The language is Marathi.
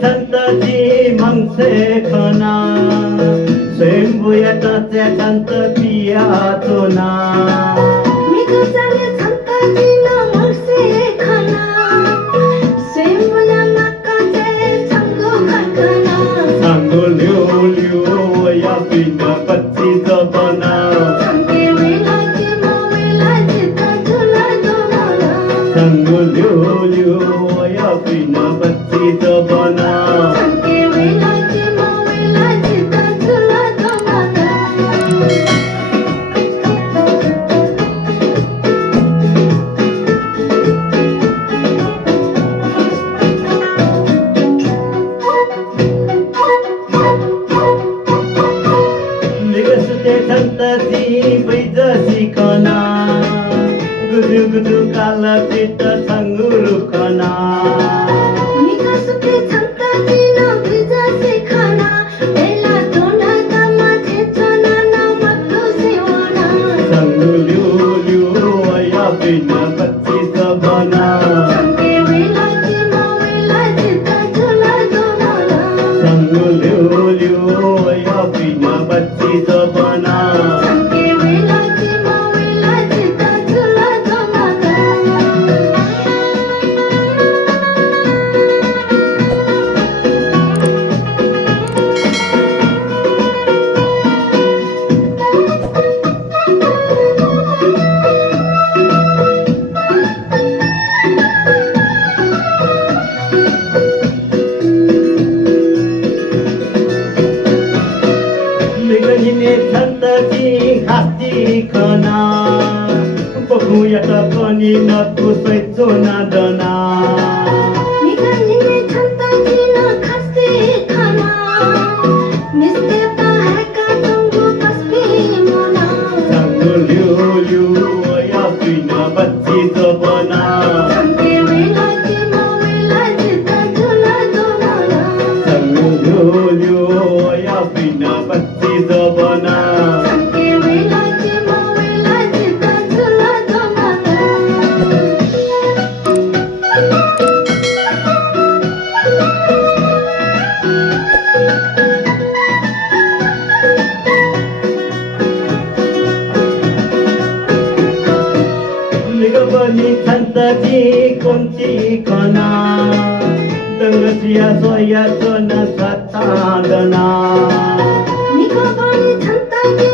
संतजी मगसे खना स्वयंभू येताचे संत पियाचो ना सांगो लिओ लिओ या पिन पच्ची जबना सांगो लिओ लिओ या पिन पच्ची जबना संतजी बैज शिकना गुदु गुदु काल पीठ सांगू रुखना सांगू लिओ लिओ या पिन पच्ची जबना सांगू लिओ लिओ या पिन पच्ची जबना संतजी खाती खना बघूयात कोणी नको सैचो नादना सांगो लिओ लिओ या पिन पच्ची जबना सांगो लिओ लिओ या पिन पच्ची जबना निगबनी संतजी कोणती खना दंगसिया सोयाचो न सतादना निगबनी संतजी